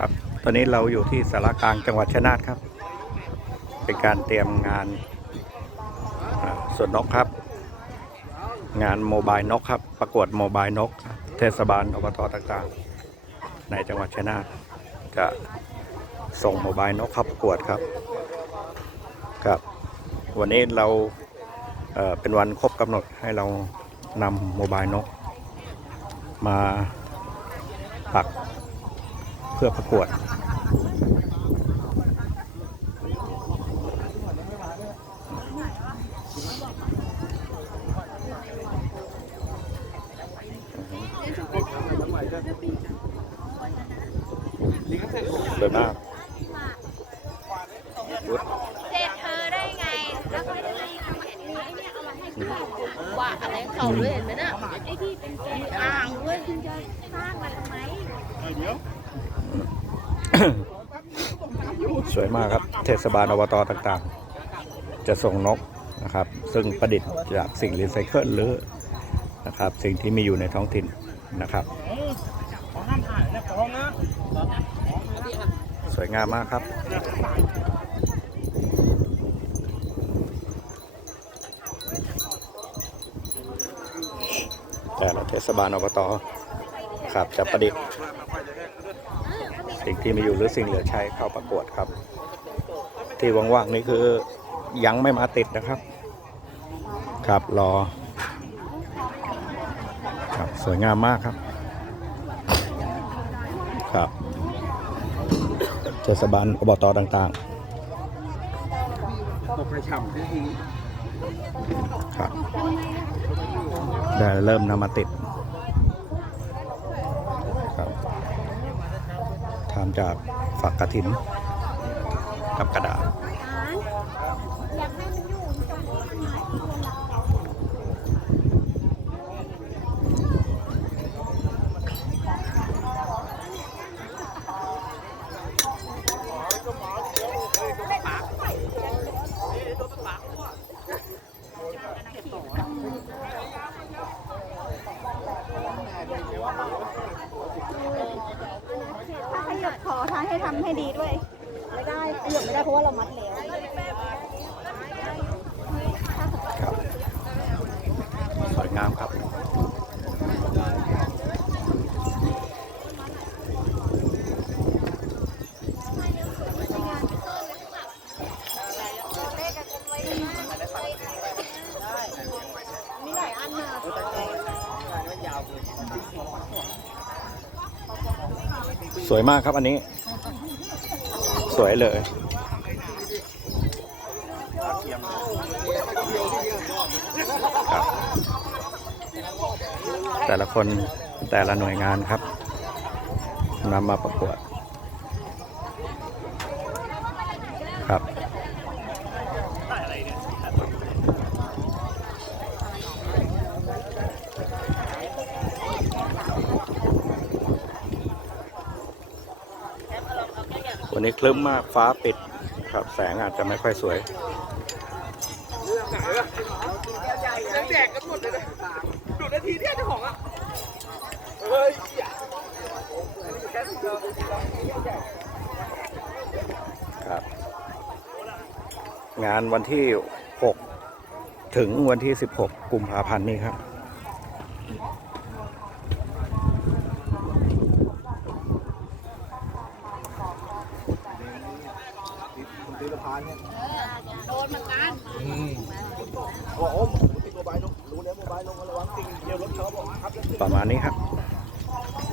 ครับ ตอนนี้เราอยู่ที่สารกลางจังหวัดชนาทครับ เป็นการเตรียมงานอ่าสวนนกครับ งานโมบายนกครับ ประกวดโมบายนก เทศบาลอบตต่างๆ ในจังหวัดชนาทจะส่งโมบายนกเข้าประกวดครับครับ วันนี้เราเเป็นวันครบกำหนดให้เรานำโมบายนก มาปัก พื่อประกวด สวยมากอุ๊ยเจ็ดเธอได้ไงแล้วก็ได้ทำเห็นไหมเนี่ยเอามาให้ดูว่าอะไรเขาด้วยเห็นไหมน่ะไอ้ที่เป็นอ่างด้วยคุณจะสร้างมาทำไม สวยมากครับ เทศบาลอบตต่างๆ จะส่งนกนะครับ ซึ่งประดิษฐ์จากสิ่งรีไซเคิลหรือนะครับ สิ่งที่มีอยู่ในท้องถิ่นนะครับ สวยงามมากครับแต่ละเทศบาลอบตครับจะประดิษฐ์ สิ่งที่มีอยู่หรือสิ่งเหลือใช้เข้าประกวดครับ ที่ว่างๆนี่คือยังไม่มาติดนะครับ ครับรอ ครับสวยงามมากครับ ครับเทศบาลอบตต่างตกกระฉ่ำที่ทีๆครับได้เริ่มนำมาติด ครับ ทำจากฝักกระถินกับกระดาษ ขอทางให้ทำให้ดีด้วย ไม่ได้ขยับไม่ได้เพราะว่าเรามัดแล้ว ครับสวยงามครับ มีหลายอันนะ สวยมากครับอันนี้ สวยเลยครับแต่ละคนแต่ละหน่วยงานครับนำมาประกวดครับ วันนี้คลึ้มมากฟ้าปิดครับแสงอาจจะไม่ค่อยสวยแดกกันหมดเลยนะดูนาทีเดียวเจ้าของอะเฮ้ยครับ งานวันที่ 6 ถึงวันที่ 16 กุมภาพันธ์นี้ครับ ตีละพาน เนี่ยโดนเหมือนกันโอ้โหติดโมบายลงรู้แล้วโมบายลงระวังติ่งเดียวรถเขาบอกครับประมาณนี้ครับ